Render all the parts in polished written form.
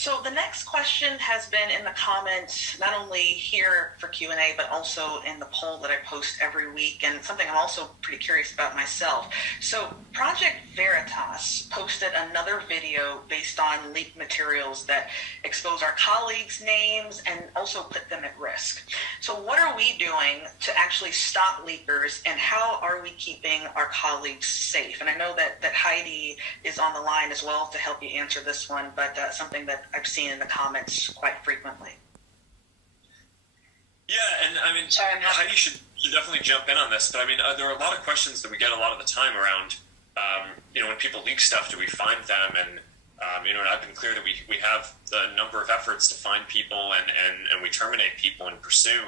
So the next question has been in the comments, not only here for Q&A, but also in the poll that I post every week, and something I'm also pretty curious about myself. So Project Veritas posted another video based on leaked materials that expose our colleagues' names and also put them at risk. So what are we doing to actually stop leakers, and how are we keeping our colleagues safe? And I know that Heidi is on the line as well to help you answer this one, but something that I've seen in the comments quite frequently. Yeah, and I mean, Heidi should definitely jump in on this, but I mean, there are a lot of questions that we get a lot of the time around, when people leak stuff, do we find them? And, and I've been clear that we have the number of efforts to find people and we terminate people and pursue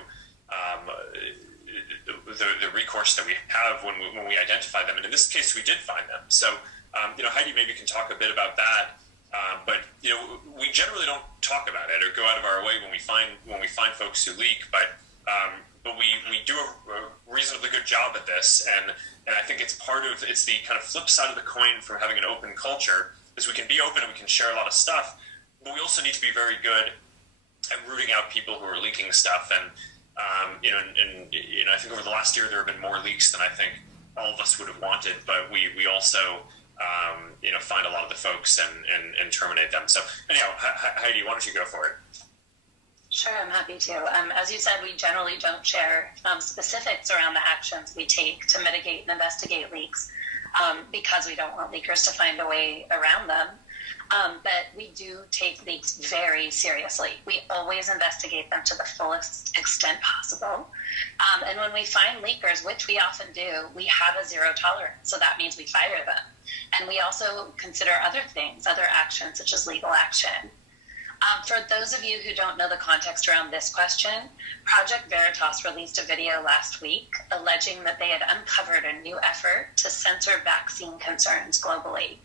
the recourse that we have when we identify them. And in this case, we did find them. So, Heidi maybe can talk a bit about that. But we generally don't talk about it or go out of our way when we find folks who leak. But we do a reasonably good job at this, and I think it's the kind of flip side of the coin from having an open culture is we can be open and we can share a lot of stuff, but we also need to be very good at rooting out people who are leaking stuff. And I think over the last year there have been more leaks than I think all of us would have wanted, but we also find a lot of the folks and terminate them. So anyhow, Heidi, why don't you go for it? Sure, I'm happy to. As you said, we generally don't share specifics around the actions we take to mitigate and investigate leaks because we don't want leakers to find a way around them. But we do take leaks very seriously. We always investigate them to the fullest extent possible. And when we find leakers, which we often do, we have a zero tolerance. So that means we fire them. And we also consider other things, other actions, such as legal action. For those of you who don't know the context around this question, Project Veritas released a video last week alleging that they had uncovered a new effort to censor vaccine concerns globally.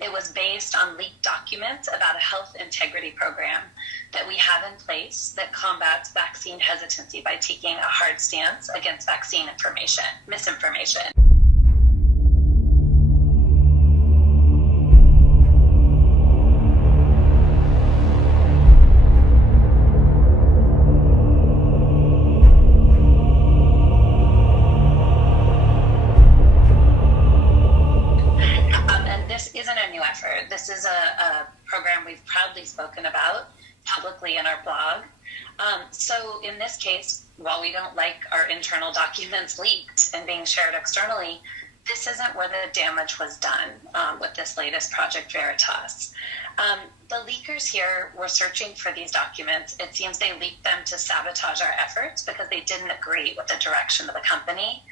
It was based on leaked documents about a health integrity program that we have in place that combats vaccine hesitancy by taking a hard stance against vaccine misinformation. This is a program we've proudly spoken about publicly in our blog. So in this case, while we don't like our internal documents leaked and being shared externally, this isn't where the damage was done with this latest Project Veritas. The leakers here were searching for these documents. It seems they leaked them to sabotage our efforts because they didn't agree with the direction of the company.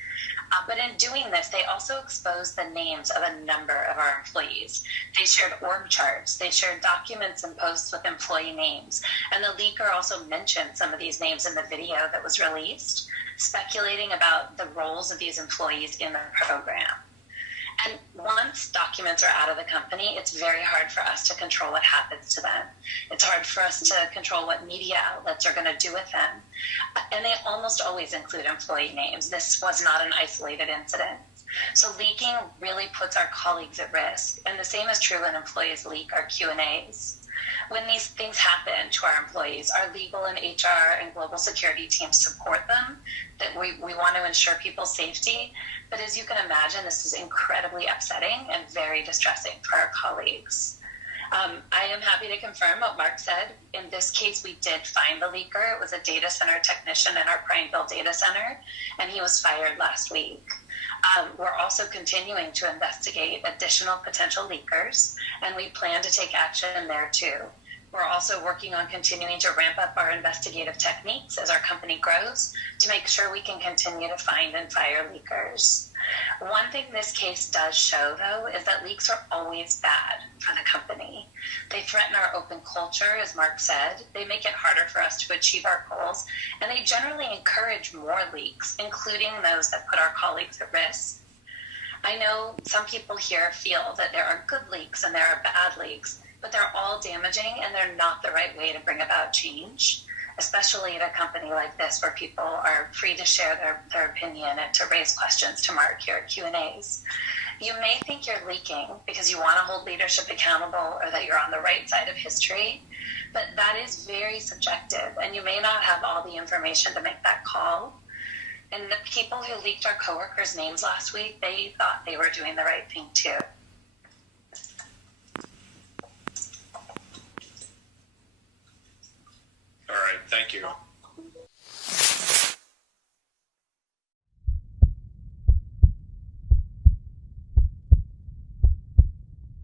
But in doing this, they also exposed the names of a number of our employees. They shared org charts, they shared documents and posts with employee names. And the leaker also mentioned some of these names in the video that was released, speculating about the roles of these employees in the program. And once documents are out of the company, it's very hard for us to control what happens to them. It's hard for us to control what media outlets are going to do with them. And they almost always include employee names. This was not an isolated incident. So leaking really puts our colleagues at risk. And the same is true when employees leak our Q&As. When these things happen to our employees, our legal and HR and global security teams support them, that we want to ensure people's safety. But as you can imagine, this is incredibly upsetting and very distressing for our colleagues. I am happy to confirm what Mark said. In this case, we did find the leaker. It was a data center technician in our Prineville data center, and he was fired last week. We're also continuing to investigate additional potential leakers, and we plan to take action there too. We're also working on continuing to ramp up our investigative techniques as our company grows to make sure we can continue to find and fire leakers. One thing this case does show, though, is that leaks are always bad for the company. They threaten our open culture, as Mark said. They make it harder for us to achieve our goals, and they generally encourage more leaks, including those that put our colleagues at risk. I know some people here feel that there are good leaks and there are bad leaks, but they're all damaging and they're not the right way to bring about change, especially at a company like this where people are free to share their opinion and to raise questions to Mark here at Q&As. You may think you're leaking because you want to hold leadership accountable or that you're on the right side of history, But that is very subjective, and you may not have all the information to make that call. And the people who leaked our coworkers' names last week, they thought they were doing the right thing too. All right, thank you.